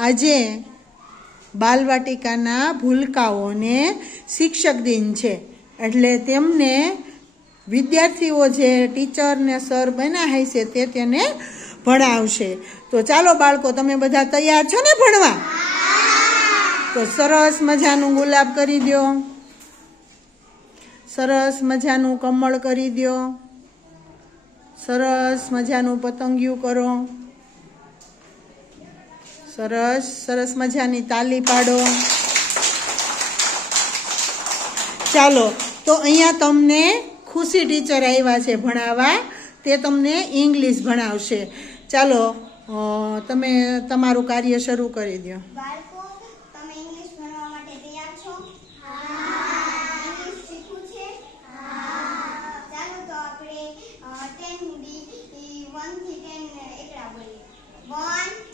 આજે બાલવાટિકાના ભૂલકાઓને શિક્ષક દિન છે, એટલે તેમને વિદ્યાર્થીઓ જે ટીચર ને સર બન્યા હશે તે તેને ભણાવશે. તો ચાલો બાળકો, તમે બધા તૈયાર છો ને ભણવા? તો સરસ મજાનું ગુલાબ કરી દો, સરસ મજાનું કમળ કરી દો, સરસ મજાનું પતંગિયું કરો, સરસ સરસ મજાની તાલી પાડો. ચાલો, તો અહીંયા તમને ખુશી ટીચર આવ્યા છે ભણાવવા, તે તમને ઇંગ્લિશ ભણાવશે. ચાલો, તમે તમારું કાર્ય શરૂ કરી દો. બાળકો, તમે ઇંગ્લિશ ભણવા માટે તૈયાર છો? હા. ઇંગ્લિશ શીખવું છે? હા. ચાલો તો આપણે 10 સુધી 1 થી 10 એકડા બોલીએ. 1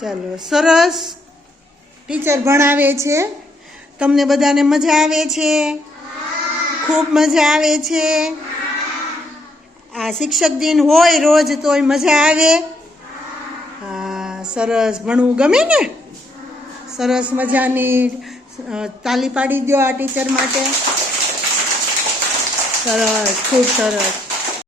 ચાલો, સરસ ટીચર ભણાવે છે. તમને બધાને મજા આવે છે? ખૂબ મજા આવે છે. આ શિક્ષક દિન હોય રોજ તોય મજા આવે? હા, સરસ. ભણવું ગમે ને? સરસ મજાની તાલી પાડી દો આ ટીચર માટે. સરસ, ખૂબ સરસ.